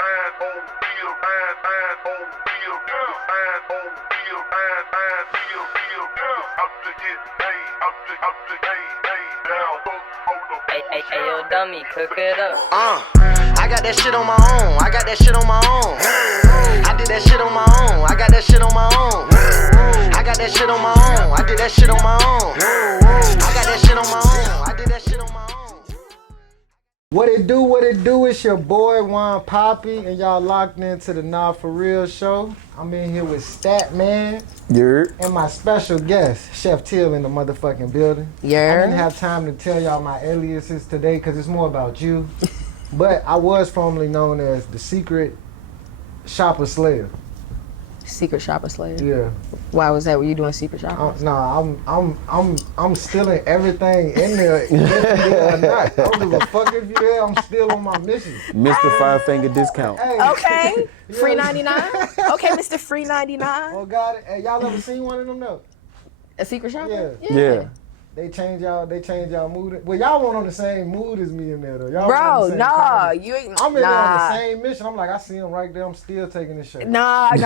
Hey, yo, dummy, cook it up. I got that shit on my own. I got that shit on my own. I did that shit on my own. I got that shit on my own. I got that shit on my own. I did that shit on my own. I got that shit on my own. I did that shit on my own. What it do, it's your boy Juan Poppy, and y'all locked into the Nah For Real show. I'm in here with Stat Man and my special guest, Chef Teal, in the motherfucking building. I didn't have time to tell y'all my aliases today because it's more about you. But I was formerly known as the Secret Shopper Slayer. Secret Shopper Slayer? Yeah. Why was that? Were you doing secret shopping? I'm stealing everything in there, if you're there or not. I don't give a fuck if you're there. I'm still on my mission. Mr. Five Finger Discount. Hey. Okay. Free 99. Okay, Mr. Free 99. Oh God, hey, y'all ever seen one of them though? A secret shopper? Yeah. They change y'all mood. Well, y'all weren't on the same mood as me in there though. Y'all Bro, nah, you ain't. I'm in there on the same mission. I'm like, I see him right there. I'm still taking this shit. Nah. I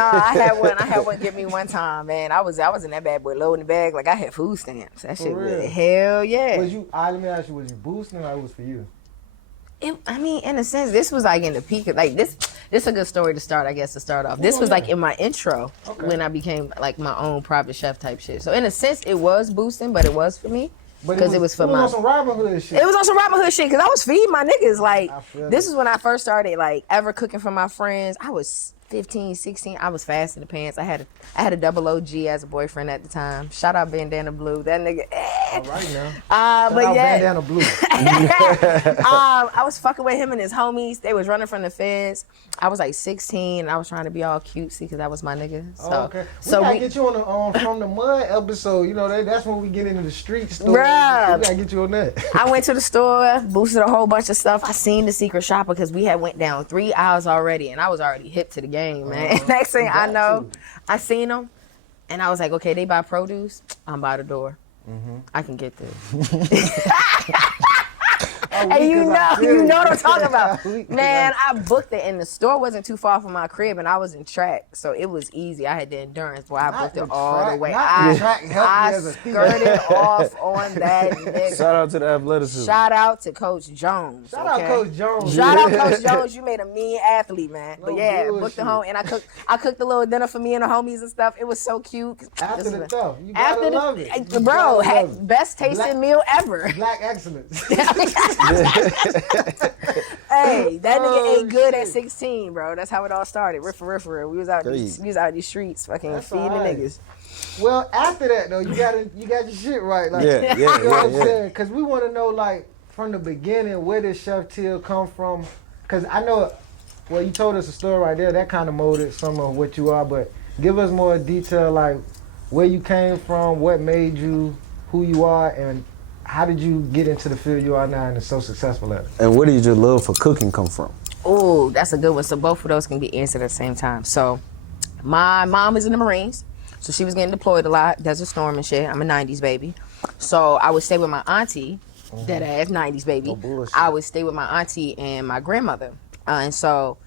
had one get me one time, man. I was in that bad boy loading the bag like I had food stamps. That shit was hell yeah. Let me ask you, was you boosting or it was for you? I mean, in a sense, this was like in the peak of like this is a good story to start, I guess, to start off. This was like in my intro when I became like my own private chef type shit. So in a sense, it was boosting, but it was for me. Because it was for my. It was on some Robin Hood shit. It was on some Robin Hood shit because I was feeding my niggas. Like, this is when I first started like ever cooking for my friends. I was 15, 16. I was fast in the pants. I had a double OG as a boyfriend at the time. Shout out Bandana Blue. That nigga. All right now. But yeah. Bandana Blue. I was fucking with him and his homies. They was running from the feds. I was like 16 and I was trying to be all cutesy because that was my nigga. So, okay. We gotta get you on the From the Mud episode. You know, that's when we get into the street story. Bruh. We gotta get you on that. I went to the store, boosted a whole bunch of stuff. I seen the secret shopper because we had went down 3 hours already and I was already hip to the game, man. Next thing I know, I seen them and I was like, okay, they buy produce. I'm by the door. I can get this. And you know what I'm talking about. Man, I booked it and the store wasn't too far from my crib and I was in track. So it was easy. I had the endurance. Boy, I booked it all the way. I skirted off on that nigga. Shout out to the athleticism. Shout out to Coach Jones. Shout out Coach Jones. Shout out Coach Jones. You made a mean athlete, man. But yeah, booked the home and I cooked a little dinner for me and the homies and stuff. It was so cute. After the stuff. You gotta love it. Bro, had best tasting meal ever. Black excellence. Hey, that nigga ate good at 16, bro. That's how it all started. Riffer. We was out these streets fucking feeding the niggas. Well, after that though, you got your shit right. Like, yeah. You know what I'm saying? Because we want to know, like, from the beginning, where did Chef Teal come from? Because I know, well, you told us a story right there. That kind of molded some of what you are. But give us more detail, like, where you came from, what made you who you are, and how did you get into the field you are now and are so successful at it? And where did your love for cooking come from? Oh, that's a good one. So both of those can be answered at the same time. So my mom was in the Marines. So she was getting deployed a lot, Desert Storm and shit. I'm a 90s baby. So I would stay with my auntie, dead ass 90s baby. I would stay with my auntie and my grandmother. And so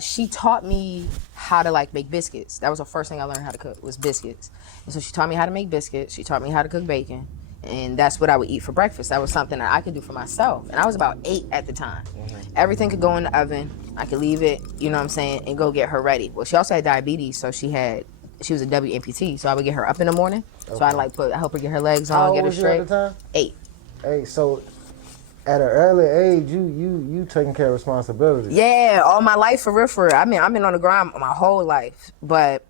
she taught me how to like make biscuits. That was the first thing I learned how to cook was biscuits. And so she taught me how to make biscuits. She taught me how to cook bacon. And that's what I would eat for breakfast. That was something that I could do for myself. And I was about 8 at the time. Everything could go in the oven. I could leave it, you know what I'm saying, and go get her ready. Well, she also had diabetes, so she was a W amputee. So I would get her up in the morning. So I help her get her legs on, get her straight. How old was you at the time? 8. 8. So at an early age, you taking care of responsibility. Yeah, all my life for real. I mean, I've been on the grind my whole life, but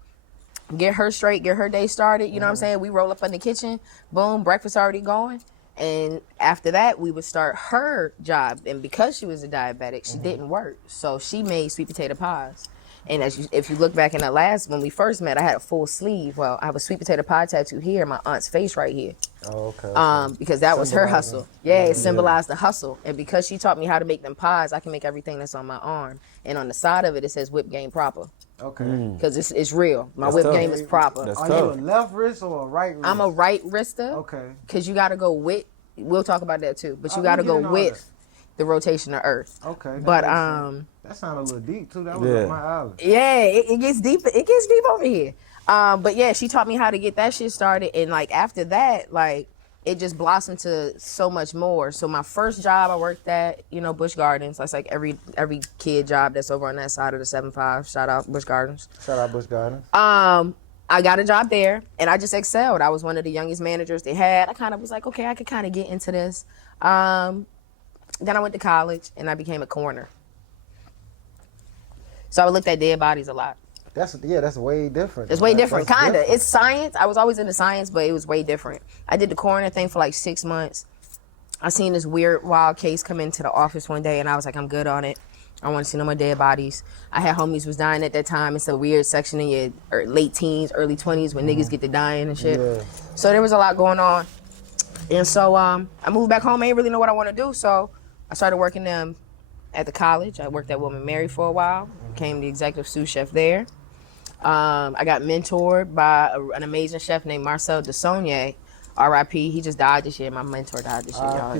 get her straight, get her day started, you know what I'm saying? We roll up in the kitchen, boom, breakfast already going. And after that, we would start her job. And because she was a diabetic, she didn't work. So she made sweet potato pies. And if you look back in the when we first met, I had a full sleeve. Well, I have a sweet potato pie tattoo here, my aunt's face right here. Oh, okay. Because that was her hustle. Yeah, it symbolized the hustle. And because she taught me how to make them pies, I can make everything that's on my arm. And on the side of it, it says whip game proper. Okay. Because it's real. My whip game is proper. Are you a left wrist or a right wrist? I'm a right wrister. Okay. Because you got to go with, we'll talk about that too, but you got to go with. the rotation of Earth. Okay. But that sounded a little deep too. That was up my alley. Yeah, it gets deep. It gets deep over here. But yeah, she taught me how to get that shit started, and like after that, like it just blossomed to so much more. So my first job I worked at, Busch Gardens. That's like every kid job that's over on that side of the 7-5. Shout out Busch Gardens. Shout out Busch Gardens. I got a job there, and I just excelled. I was one of the youngest managers they had. I kind of was like, okay, I could kind of get into this. Then I went to college, and I became a coroner. So I looked at dead bodies a lot. That's way different. It's way different, kind of. It's science. I was always into science, but it was way different. I did the coroner thing for like 6 months. I seen this weird, wild case come into the office one day, and I was like, I'm good on it. I want to see no more dead bodies. I had homies was dying at that time. It's a weird section in your late teens, early 20s when niggas get to dying and shit. Yeah. So there was a lot going on. And so I moved back home. I didn't really know what I want to do, so I started working at the college. I worked at Woman Mary for a while. Became the executive sous chef there. I got mentored by an amazing chef named Marcel Desaulniers, R.I.P. He just died this year. My mentor died this year, y'all.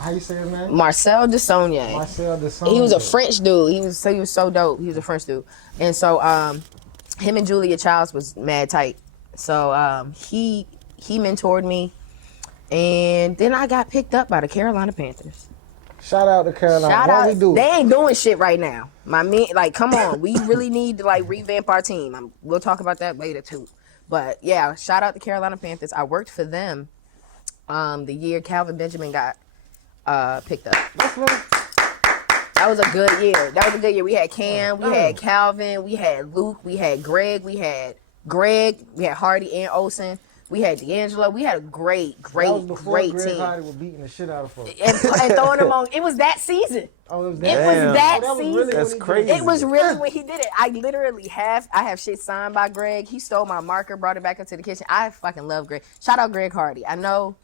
How you say his name? Marcel Desaulniers. Marcel Desaulniers. He was a French dude. He was so dope. He was a French dude. And so him and Julia Childs was mad tight. So he mentored me. And then I got picked up by the Carolina Panthers. Shout out to Carolina. Shout what out. we do? They ain't doing shit right now. Come on. We really need to revamp our team. We'll talk about that later too. But yeah, shout out to Carolina Panthers. I worked for them the year Calvin Benjamin got picked up. That was a good year. We had Cam, we had Calvin, we had Luke, we had Greg, we had Hardy and Olsen. We had D'Angelo. We had a great Greg team. Hardy was beating the shit out of folks. And throwing them on. It was that season. Oh, it was that season. Really That's crazy. It was really when he did it. I literally have shit signed by Greg. He stole my marker, brought it back into the kitchen. I fucking love Greg. Shout out Greg Hardy. I know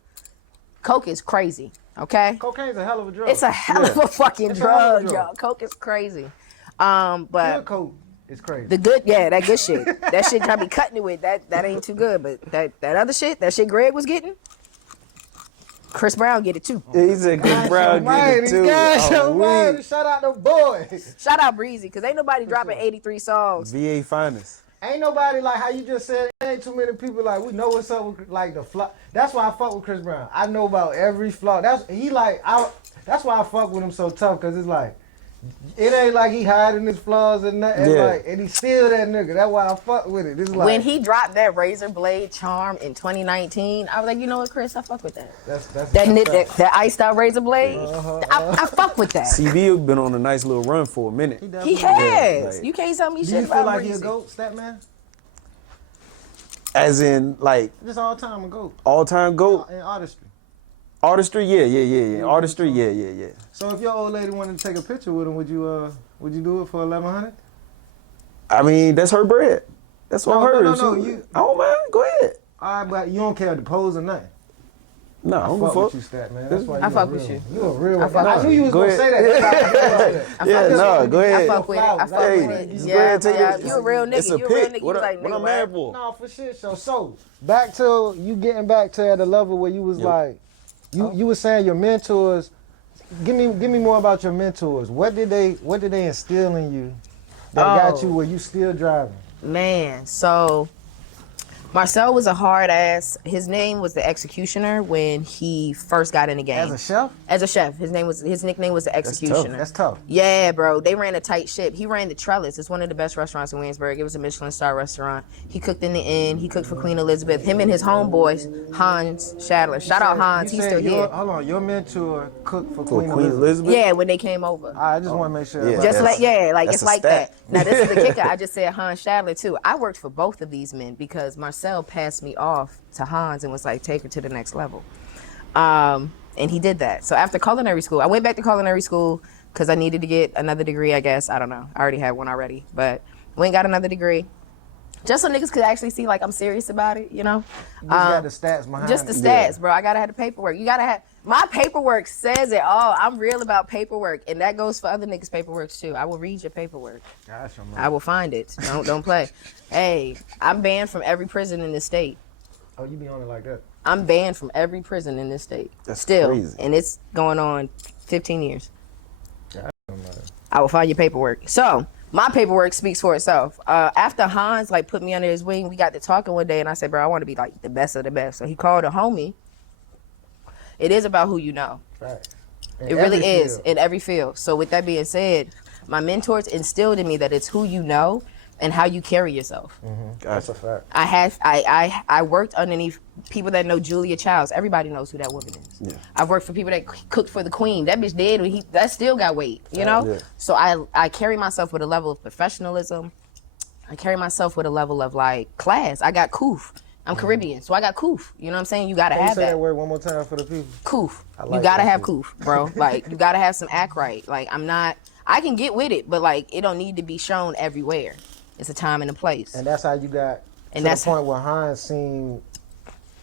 coke is crazy, okay? Cocaine's a hell of a drug. It's a hell of a fucking drug, y'all. Coke is crazy. But good coke. It's crazy. That good shit. That shit I be cutting it with. That ain't too good. But that other shit, that shit Greg was getting, Chris Brown get it too. Yeah, he said Chris Brown get it too. Shout out the boys. Shout out Breezy, because ain't nobody dropping 83 songs. VA finest. Ain't nobody like how you just said. Ain't too many people like we know what's up with like the flaw. That's why I fuck with Chris Brown. I know about every flaw. That's why I fuck with him so tough, because it's like, it ain't like he hiding his flaws and nothing. Yeah. Like, and he still that nigga. That's why I fuck with it. It's like, when he dropped that Razor Blade Charm in 2019, I was like, you know what, Chris, I fuck with that. That iced out Razor Blade, I fuck with that. CB been on a nice little run for a minute. He has. Like, you can't tell me do shit you about feel like Breezy. he a GOAT, Statman? As in, like, Just all time a GOAT. all time GOAT. In artistry. Artistry, yeah. Artistry, yeah. So if your old lady wanted to take a picture with him, would you do it for $1,100? I mean, that's her bread. That's what hers. No. I don't mind. Go ahead. All right, but you don't care to pose or nothing. No, I I don't fuck fuck. with you, Stat, man. That's why I you fuck a with real you. one. You a real one. fuck I with knew you was Go gonna ahead. say that. Yeah, no, go ahead. I fuck with it. I fuck Hey, with it. go Yeah, ahead, take yeah. it. You a real nigga. It's a You a real pick. nigga. What You like, I'm nigga, mad right? for? No, for shit. So back to you getting back to at a level where you was like, you was saying your mentors. Give me more about your mentors. What did they instill in you that got you where you still driving? Man, so Marcel was a hard ass. His name was the Executioner when he first got in the game. As a chef? As a chef. His nickname was the Executioner. That's tough. Yeah, bro. They ran a tight ship. He ran the Trellis. It's one of the best restaurants in Williamsburg. It was a Michelin star restaurant. He cooked in the inn. He cooked for Queen Elizabeth. Him and his homeboys, Hans Shadler. Shout out Hans. He's still here. Hold on, your mentor cooked for For Queen Queen Elizabeth. Elizabeth? Yeah, when they came over. I just want to make sure. Yeah. Just That's- it's that's a like stat. that. Now this is the kicker. I just said Hans Shadler too. I worked for both of these men because Marcel passed me off to Hans and was like, take her to the next level. And he did that. So after culinary school, I went back to culinary school because I needed to get another degree, I guess. I don't know. I already had one already, but went and got another degree. Just so niggas could actually see like I'm serious about it, you know? You just got the stats behind Just the it. stats, bro. I gotta have the paperwork. You gotta have my paperwork says it all. I'm real about paperwork, and that goes for other niggas' paperwork too. I will read your paperwork. Gosh, I'm I will find it. Don't play. Hey, I'm banned from every prison in this state. Oh, you be on it like that? I'm banned from every prison in this state. That's Still, crazy. and it's going on 15 years. I will find your paperwork. So my paperwork speaks for itself. After Hans like put me under his wing, we got to talking one day, and I said, bro, I want to be like the best of the best. So he called a homie. It is about who you know. Right. It really is in every field. So with that being said, my mentors instilled in me that it's who you know and how you carry yourself. That's a fact. I worked underneath people that know Julia Childs. Everybody knows who that woman is. Yeah. I've worked for people that cooked for the queen. That bitch dead, but that still got weight, you know? Yeah. So I carry myself with a level of professionalism. I carry myself with a level of like class. I got coof. I'm Caribbean, so I got coof. You know what I'm saying? You gotta Can you have say that. that word one more time for the people? Coof. like You gotta that have shit. coof, bro. Like you gotta have some act right. Like I can get with it, but like it don't need to be shown everywhere. It's a time and a place. And that's how you got And to that's the point where Hans seen,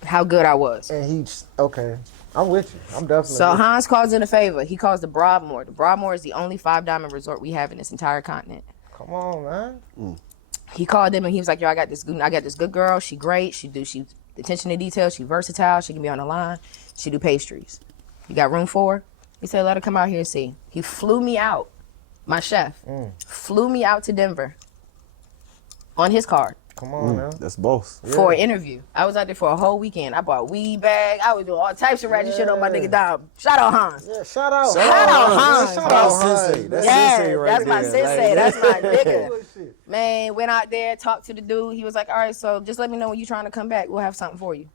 how good I was. and okay, I'm with you. I'm definitely So with you. Hans calls in a favor. He calls the Broadmoor. The Broadmoor is the only 5-diamond resort we have in this entire continent. Come on, man. He called them and he was like, yo, I got this good girl. She great. She attention to detail. She versatile. She can be on the line. She do pastries. You got room for her? He said, let her come out here and see. He flew me out. My chef flew me out to Denver on his card Come on, now. That's boss. for an interview. I was out there for a whole weekend. I bought weed bag. I was doing all types of ratchet shit on my nigga dog. Shout out Hans. Yeah, shout out. Shout out Hans. Shout That's out Hans. sensei. That's Yes, sensei right that's there. my sensei. That's my nigga. Bullshit. Man, went out there, talked to the dude. He was like, all right, so just let me know when you're trying to come back. We'll have something for you.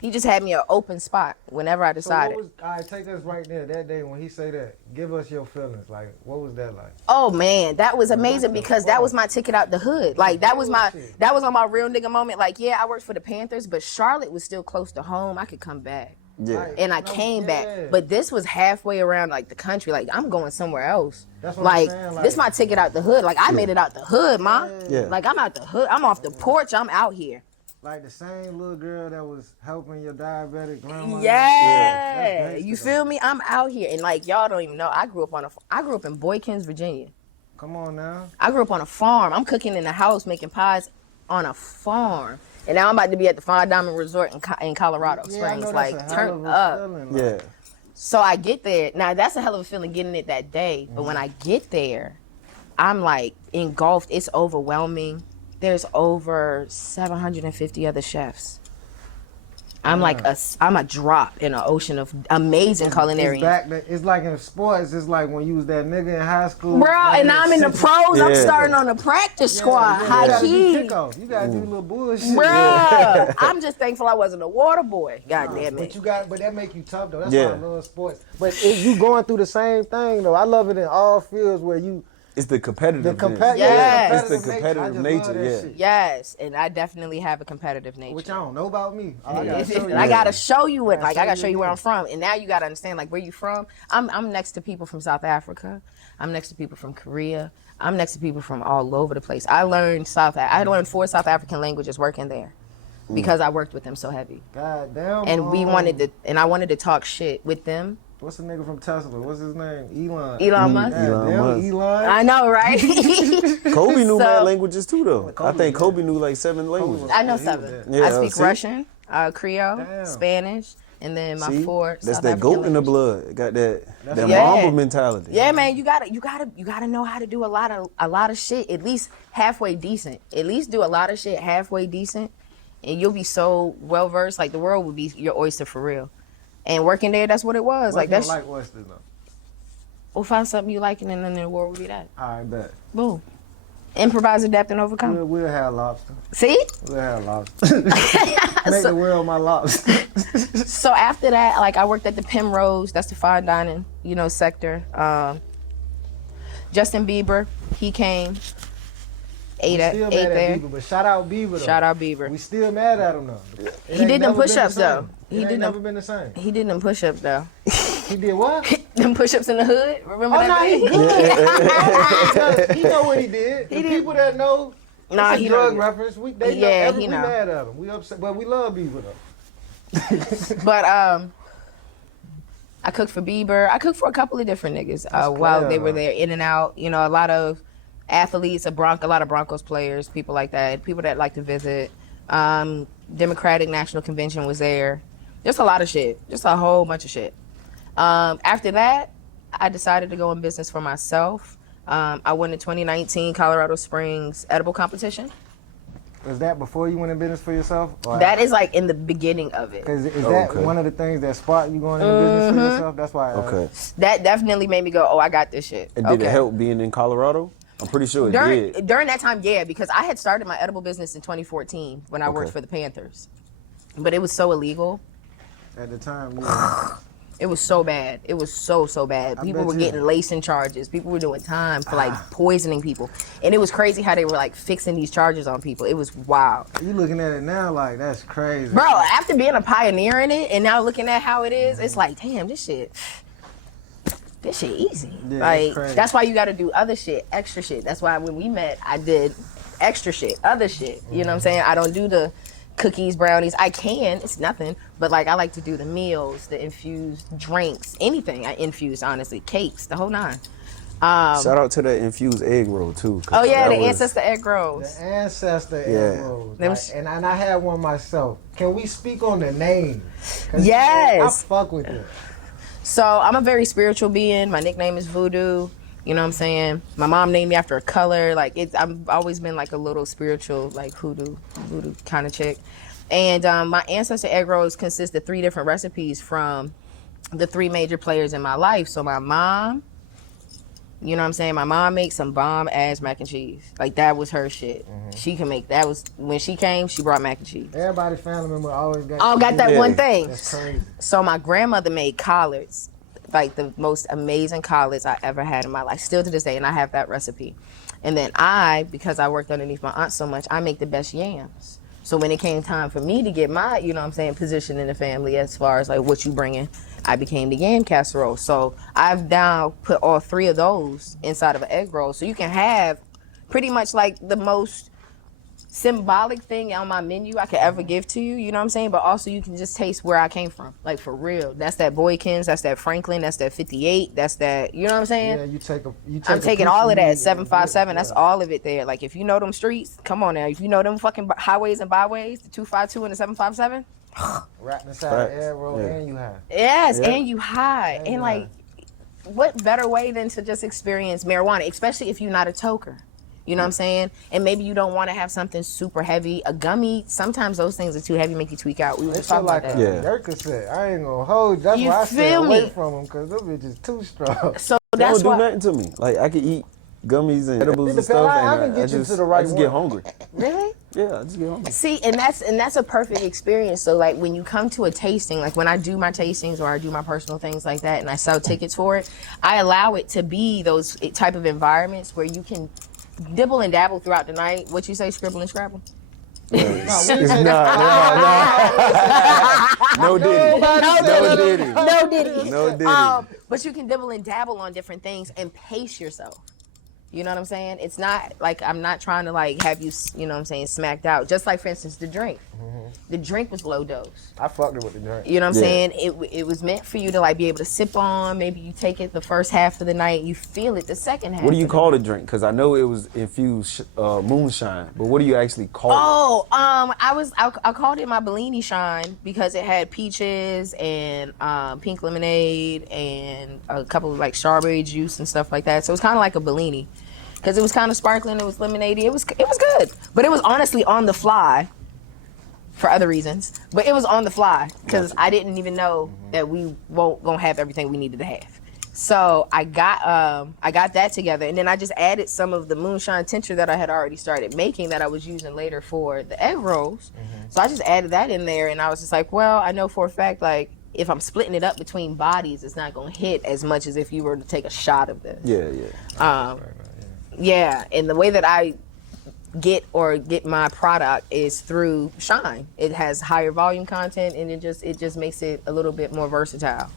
He just had me an open spot whenever I So decided. all right, take us right there. That day when he say that, give us your feelings. Like, what was that like? Oh man, that was amazing because that was my ticket out the hood. Like that was on my real nigga moment. Like, yeah, I worked for the Panthers, but Charlotte was still close to home. I could come back. Yeah. Right. And I No, came yeah. back. But this was halfway around like the country. Like I'm going somewhere else. That's what Like, I'm saying, like- this my ticket out the hood. Like I made it out the hood, ma. Yeah. Like I'm out the hood. I'm off the porch. I'm out here. Like the same little girl that was helping your diabetic grandma. Yeah. That's gangsta, You though. feel me? I'm out here. And like y'all don't even know. I grew up in Boykins, Virginia. Come on now. I grew up on a farm. I'm cooking in the house, making pies on a farm. And now I'm about to be at the 5-diamond resort in Colorado Yeah, I Springs. know Like, that's a hell turn of a up. feeling, like, Yeah. So I get there. Now, that's a hell of a feeling getting it that day. But when I get there, I'm like engulfed. It's overwhelming. There's over 750 other chefs. I'm I'm a drop in an ocean of amazing culinary. It's like in sports. It's like when you was that nigga in high school. Bro, and I'm in the pros. I'm Yeah. starting on the practice squad. You High gotta do key. kickoff. You gotta do little bullshit. Bruh, I'm just thankful I wasn't a water boy. God damn it. But that make you tough though. That's Yeah. why I love sports. But you going through the same thing though. I love it in all fields where you It's the competitive. Yes. It's the competitive nature, yeah. Yes, and I definitely have a competitive nature. Which I don't know about me. I gotta show you. I gotta show you it. Yeah, Like I gotta show you where yeah. I'm from, and now you gotta understand like where you from. I'm next to people from South Africa. I'm next to people from Korea. I'm next to people from all over the place. I learned 4 South African languages working there because I worked with them so heavy. God damn. And I wanted to talk shit with them. What's the nigga from Tesla? What's his name? Elon. Elon Musk. God Elon damn, Musk. Elon. I know, right? Kobe knew So- mad languages too, though. I think yeah. Kobe knew like 7 languages. I know Yeah, he 7. was there. Yeah, I speak see? Russian, Creole, Damn. Spanish, and then my See? 4 That's South that African goat in the languages. blood. Got that Yeah. Mamba mentality. Yeah, man, you gotta know how to do a lot of shit at least halfway decent. At least do a lot of shit halfway decent, and you'll be so well versed. Like the world would be your oyster for real. And working there, that's what it was. What Like you that's. like oysters though? We'll find something you like, and then the world will be that. I bet. Boom. Improvise, adapt, and overcome. We'll have lobster. See? We'll have lobster. Make the world my lobster. So after that, like I worked at the Primrose. That's the fine dining, sector. Justin Bieber, he came, ate Still mad there. at Bieber, but shout out Bieber though. Shout out Bieber. We still mad at him though. It He ain't did them never been push-ups, the though. same. He It did ain't them- never been the same. He did them push-ups though. He did what? Them push-ups in the hood. Remember Oh that? no, he day? good. He know what he did. The people that know, Nah, it's a he drug know. reference. They know Yeah, he we know. mad at him. We upset, but we love Bieber though. But I cooked for Bieber. I cooked for a couple of different niggas while they were clever. there, in and out. A lot of athletes, a lot of Broncos players, people like that, people that like to visit. Democratic National Convention was there. Just a lot of shit. Just a whole bunch of shit. After that, I decided to go in business for myself. I won the 2019 Colorado Springs edible competition. Was that before you went in business for yourself? That is like in the beginning of it. Is that one of the things that sparked you going into business for yourself? That's why. Okay. That definitely made me go, oh, I got this shit. And did it help being in Colorado? I'm pretty sure it did. During that time, yeah, because I had started my edible business in 2014 when I worked for the Panthers. But it was so illegal. At the time, yeah. It was so bad. It was so bad. People were getting lacing charges. People were doing time for like poisoning people. And it was crazy how they were like fixing these charges on people. It was wild. You looking at it now like that's crazy. Bro, after being a pioneer in it and now looking at how it is, it's like, damn, this shit easy. Yeah, like, that's why you got to do other shit, extra shit. That's why when we met, I did extra shit, other shit. You know what I'm saying? I don't do the cookies, brownies. I can, it's nothing. But like, I like to do the meals, the infused drinks, anything I infuse, honestly. Cakes, the whole nine. Shout out to the infused egg roll too. Oh yeah, the Ancestor egg rolls. The Ancestor egg rolls. Like, and I had one myself. Can we speak on the name? Yes. I fuck with it. So I'm a very spiritual being. My nickname is Voodoo. You know what I'm saying? My mom named me after a color. Like I've always been like a little spiritual, like voodoo kind of chick. And my Ancestor egg rolls consist of 3 different recipes from the 3 major players in my life. So my mom, you know what I'm saying? My mom makes some bomb ass mac and cheese. Like that was her shit. She can make that. Was when she came, she brought mac and cheese. Everybody family member always got. All got that one thing. That's crazy. So my grandmother made collards, like the most amazing collards I ever had in my life, still to this day, and I have that recipe. And then because I worked underneath my aunt so much, I make the best yams. So when it came time for me to get my, you know what I'm saying, position in the family as far as like what you bringing, I became the yam casserole. So I've now put all 3 of those inside of an egg roll. So you can have pretty much like the most symbolic thing on my menu I could ever give to you, you know what I'm saying? But also you can just taste where I came from, like for real. That's that Boykins, that's that Franklin, that's that 58, that's that, you know what I'm saying? Yeah, you take I'm taking all of that, 757, that's all of it there. Like if you know them streets, come on now. If you know them fucking highways and byways, the 252 and the 757. Wrapped inside the egg roll and you high. Yes, and you high. And like, what better way than to just experience marijuana, especially if you're not a toker. You know what I'm saying? And maybe you don't want to have something super heavy. A gummy, sometimes those things are too heavy, make you tweak out. We were just talking about that. Percocet. I ain't gonna hold you. That's why I stay away from them, because them bitches too strong. So they don't do nothing to me. Like I could eat gummies and edibles and stuff, I can get you to the right I just get hungry. Really? Yeah, I just get hungry. See, and that's a perfect experience. So like when you come to a tasting, like when I do my tastings or I do my personal things like that and I sell tickets for it, I allow it to be those type of environments where you can dibble and dabble throughout the night. What you say, scribble and scrabble? No diddy. But you can dibble and dabble on different things and pace yourself. You know what I'm saying? It's not like I'm not trying to like have you, you know what I'm saying, smacked out. Just like, for instance, the drink. The drink was low dose. I fucked it with the drink. You know what I'm saying? It was meant for you to like be able to sip on. Maybe you take it the first half of the night, you feel it the second half. What do you call the drink? Because I know it was infused moonshine, but what do you actually call it? I called it my Bellini Shine because it had peaches and pink lemonade and a couple of like strawberry juice and stuff like that. So it was kind of like a Bellini because it was kind of sparkling. It was lemonade. It was good, but it was honestly on the fly. For other reasons, but it was on the fly because I didn't even know that we gonna have everything we needed to have. So I got that together, and then I just added some of the moonshine tincture that I had already started making that I was using later for the egg rolls. So I just added that in there, and I was just like, well, I know for a fact, like if I'm splitting it up between bodies, it's not gonna hit as much as if you were to take a shot of this. Yeah, and the way that I get my product is through Shine. It has higher volume content and it just makes it a little bit more versatile.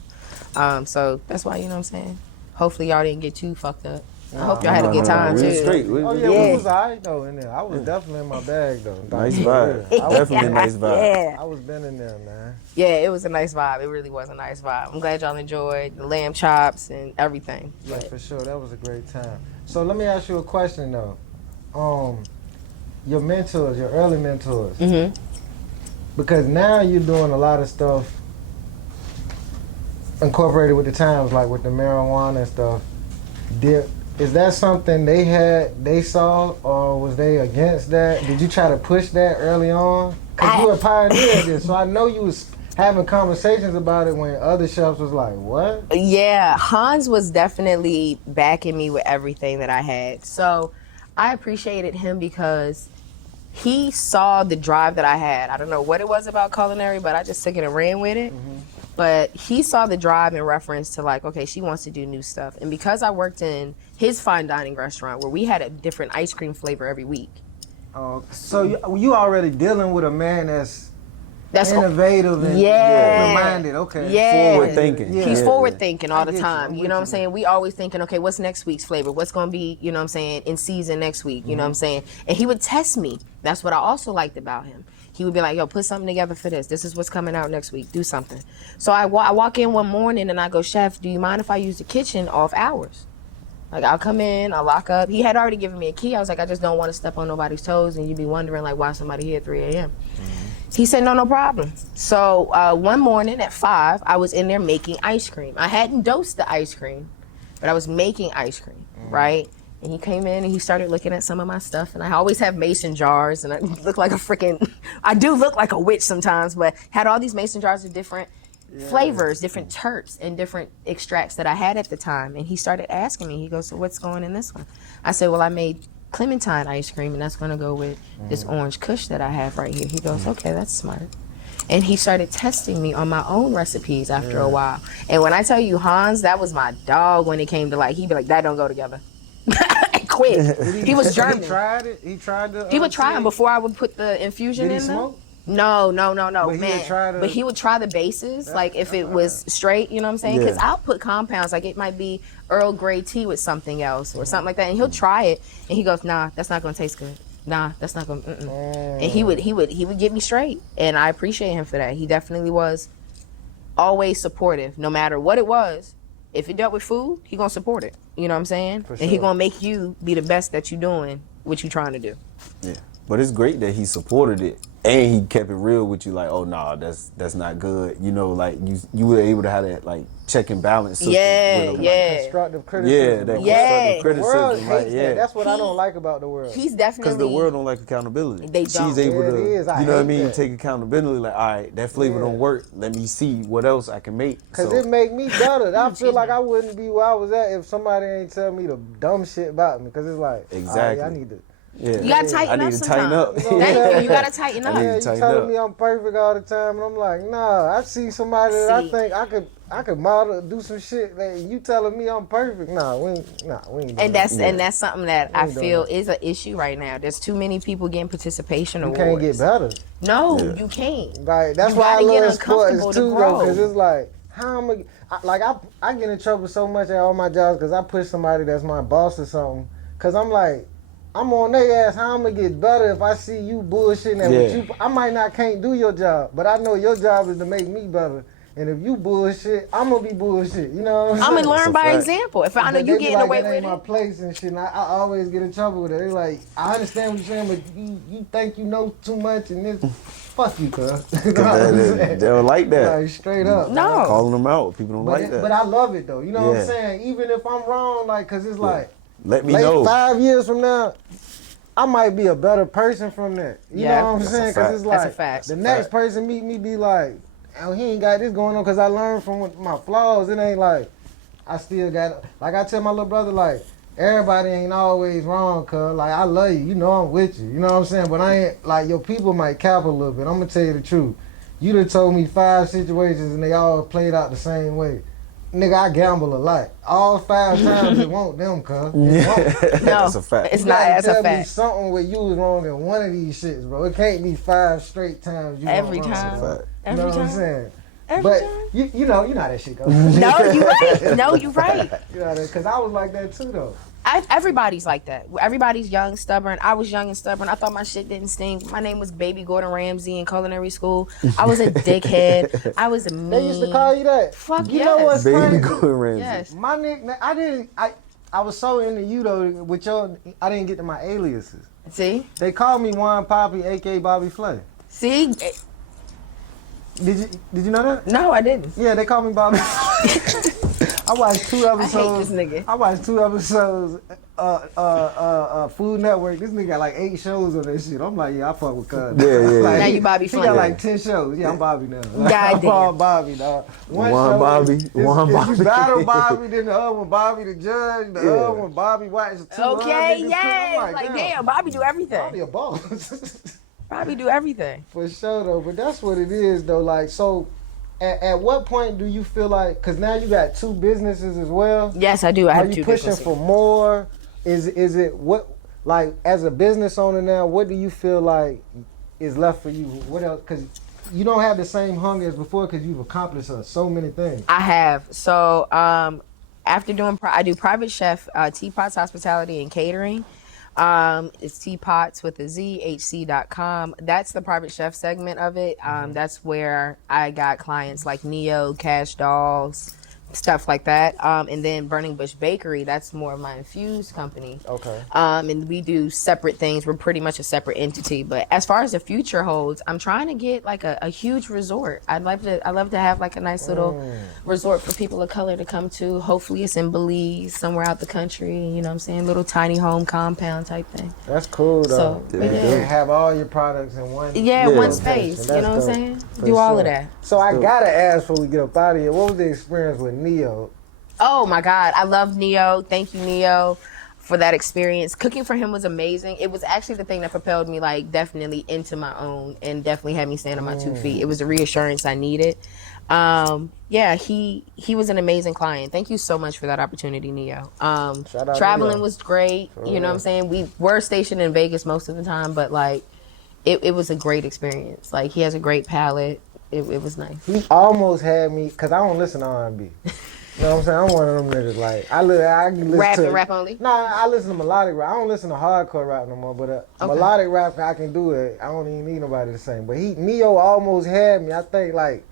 So that's why, you know what I'm saying? Hopefully y'all didn't get too fucked up. I hope y'all had a good time too. Straight. We was alright though in there. I was definitely in my bag though. Nice vibe. Definitely a nice vibe. Yeah. I was been in there, man. Yeah, it was a nice vibe. It really was a nice vibe. I'm glad y'all enjoyed the lamb chops and everything. Yeah, for sure. That was a great time. So let me ask you a question though. Your mentors, your early mentors, because now you're doing a lot of stuff incorporated with the times, like with the marijuana and stuff. Is that something they saw, or was they against that? Did you try to push that early on? Cause you were a pioneer at this, so I know you was having conversations about it when other chefs was like, what? Yeah, Hans was definitely backing me with everything that I had. So I appreciated him because he saw the drive that I had. I don't know what it was about Culinary, but I just took it and ran with it. Mm-hmm. But he saw the drive in reference to like, okay, she wants to do new stuff. And because I worked in his fine dining restaurant where we had a different ice cream flavor every week. So you already dealing with a man that's innovative and minded, okay. Yeah. Forward thinking. Yeah. He's forward thinking all the time. You know what I'm saying? We always thinking, okay, what's next week's flavor? What's going to be, you know what I'm saying, in season next week? You know what I'm saying? And he would test me. That's what I also liked about him. He would be like, yo, put something together for this. This is what's coming out next week. Do something. So I walk in one morning and I go, Chef, do you mind if I use the kitchen off hours? Like, I'll come in, I'll lock up. He had already given me a key. I was like, I just don't want to step on nobody's toes and you'd be wondering, like, why somebody here at 3 a.m. He said, no problem. So one morning at 5, I was in there making ice cream. I hadn't dosed the ice cream, but I was making ice cream, right? And he came in and he started looking at some of my stuff. And I always have mason jars and I look like I do look like a witch sometimes, but had all these mason jars of different flavors, different terps and different extracts that I had at the time. And he started asking me, he goes, so what's going in this one? I said, well, I made clementine ice cream and that's gonna go with this orange kush that I have right here. He goes, okay, that's smart. And he started testing me on my own recipes after a while. And when I tell you Hans, that was my dog when it came to like, he'd be like, that don't go together. Quick. He was German. He tried it? He would try them before I would put the infusion in them. No, man. But he would try the bases, like if it was straight, you know what I'm saying? Because I'll put compounds, like it might be Earl Grey tea with something else or something like that. And he'll try it and he goes, nah, that's not gonna taste good. Nah, that's not gonna, And he would get me straight. And I appreciate him for that. He definitely was always supportive, no matter what it was. If it dealt with food, he gonna support it. You know what I'm saying? For and sure. he gonna make you be the best that you doing what you trying to do. Yeah, but it's great that he supported it and he kept it real with you. Like, oh nah, that's not good. You know, like you were able to have that like check and balance system. Yeah. Like constructive criticism. Constructive criticism. The world hates that. Yeah. That's what I don't like about the world. He's definitely Because the world don't like accountability. They don't. She's able to, it is. I you know what I hate mean, that. take accountability. Like, all right, that flavor don't work. Let me see what else I can make. Because it make me better. I feel like I wouldn't be where I was at if somebody ain't tell me the dumb shit about me. Because it's like, exactly. I need to. Yeah. You gotta tighten I up need to tighten up. Thank you. You gotta tighten up. Yeah, you tighten telling up. me I'm perfect all the time, and I'm like, nah. I see somebody that I think I could model, do some shit. That you telling me I'm perfect? Nah, we ain't. Doing And that's something that I ain't doing feel that. is an issue right now. There's too many people getting participation You awards. can't get better. No, you can't. Like that's You why I gotta get love sports uncomfortable to too, though, grow. because it's like how am I get in trouble so much at all my jobs because I push somebody that's my boss or something. Because I'm like, I'm on their ass. How I'm gonna get better if I see you bullshitting and with you? I can't do your job, but I know your job is to make me better. And if you bullshit, I'm gonna be bullshit. You know what I'm saying? I'm gonna learn by example. If I know you getting away that with ain't my it. place and shit. And I always get in trouble with it. They're like, I understand what you're saying, but you think you know too much and this. Fuck you, cuz. You know what I'm saying? They don't like that. Like straight up. No. Calling them out. People don't like that. But I love it though. You know what I'm saying? Even if I'm wrong, like, cause it's like, let me know. 5 years from now, I might be a better person from that. You know what I'm saying? Cause it's like That's a fact. the next person meet me be like, oh, he ain't got this going on because I learned from my flaws. It ain't like I still got, like I tell my little brother, like, everybody ain't always wrong, cuz. Like, I love you. You know I'm with you. You know what I'm saying? But I ain't, like, your people might cap a little bit. I'm going to tell you the truth. You done told me 5 situations and they all played out the same way. Nigga, I gamble a lot. All 5 times it won't them, cuz. It won't. No, That's a fact. it's You not. gotta That's a tell me fact. something where you was wrong in one of these shits, bro. It can't be 5 straight times you Every wrong. time. Bro. Every You know what I'm time. saying? Every But time. you know how that shit goes. No, you right. No, you right. You know, because I was like that too, though. Everybody's like that. Everybody's young, stubborn. I was young and stubborn. I thought my shit didn't stink. My name was Baby Gordon Ramsay in culinary school. I was a dickhead. I was a mean. They used to call you that. Fuck you yes. know what's Baby crazy? Gordon Ramsay. Yes. My nickname, I was so into you though. With your, I didn't get to my aliases. See? They called me Juan Poppy, aka Bobby Flay. See? Did you know that? No, I didn't. Yeah, they call me Bobby. I watched 2 episodes. I hate this nigga. I watched 2 episodes. Food Network. This nigga got like 8 shows on that shit. I'm like, yeah, I fuck with Cuz. Yeah. Like, Now you Bobby He Flynn. got like 10 shows. Yeah, I'm Bobby now. Like, God damn. I'm Bobby, dog. One Bobby. If Bobby. you battle Bobby, then the other one Bobby the judge. The other one Bobby watches 2 Okay, niggas. yes. I'm Like, damn, Bobby do everything. Bobby a boss. Bobby do everything. For sure though, but that's what it is though. Like, so at what point do you feel like, because now you got 2 businesses as well? Yes, I do. I have Are 2 you pushing businesses. for more? Is it what, like, as a business owner now, what do you feel like is left for you? What else? Because you don't have the same hunger as before because you've accomplished so many things. I have. So after doing, I do private chef, Teapots Hospitality and Catering. It's Teapots with a Z, hc.com. That's the private chef segment of it. That's where I got clients like Neo, Cash Dolls, stuff like that. And then Burning Bush Bakery, that's more of my infused company. Okay. And we do separate things. We're pretty much a separate entity. But as far as the future holds, I'm trying to get like a huge resort. I'd love to have like a nice little resort for people of color to come to. Hopefully it's in Belize, somewhere out the country, you know what I'm saying? Little tiny home compound type thing. That's cool though. So, And have all your products in one. one space. You know what I'm saying? Do all of that. So I gotta ask before we get up out of here, what was the experience with Neo? Oh my God, I love Neo. Thank you, Neo, for that experience. Cooking for him was amazing. It was actually the thing that propelled me like definitely into my own and definitely had me stand on my 2 feet. It was the reassurance I needed. Yeah, he was an amazing client. Thank you so much for that opportunity, Neo. Shout out Traveling Neo. was great. You know what I'm saying? We were stationed in Vegas most of the time, but like it was a great experience. Like he has a great palate. It was nice. He almost had me, because I don't listen to R&B. You know what I'm saying? I'm one of them niggas like, I can listen Rap to... and rap only? Nah, I listen to melodic rap. I don't listen to hardcore rap no more, but melodic rap, I can do it. I don't even need nobody to sing. But Neo almost had me. I think like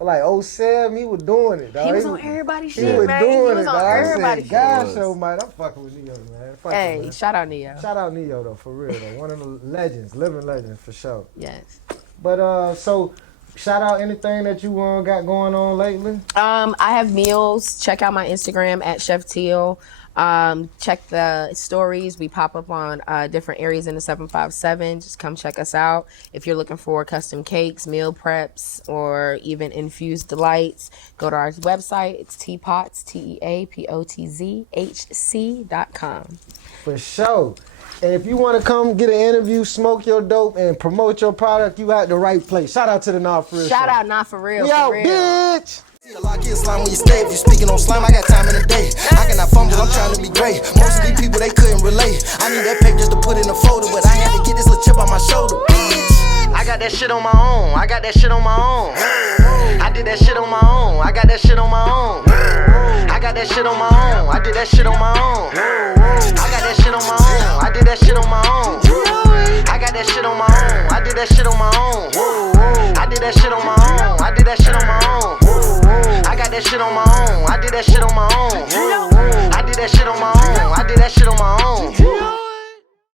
07, he was doing it, dog. He was on everybody's He shit, was man. doing He was it, on dog. I everybody's said, shit. gosh, oh, man, I'm fucking with Neo, man. Fuck Hey, it, man. shout out Neo. Shout out Neo, though, for real, though. One of the legends, living legends, for sure. Yes. But, so... Shout out anything that you got going on lately. I have meals. Check out my Instagram at Chef Teal. Check the stories. We pop up on different areas in the 757. Just come check us out. If you're looking for custom cakes, meal preps, or even infused delights, go to our website. It's Teapots, TEAPOTZHC.com. For sure. And if you want to come get an interview, smoke your dope, and promote your product, you at the right place. Shout out to the Not For Real Shout show. out Not For Real. We for out, real. bitch. Lock in slime when you stay. If you speaking on slime, I got time in the day. I cannot fumble, I'm trying to be great. Most of these people, they couldn't relate. I need that paper just to put in a folder, but I had to get this little chip on my shoulder. I got that shit on my own. I got that shit on my own. I did that shit on my own. I got that shit on my own. I got that shit on my own. I did that shit on my own. I got that shit on my own. I did that shit on my own. I got that shit on my own. I did that shit on my own. I did that shit on my own.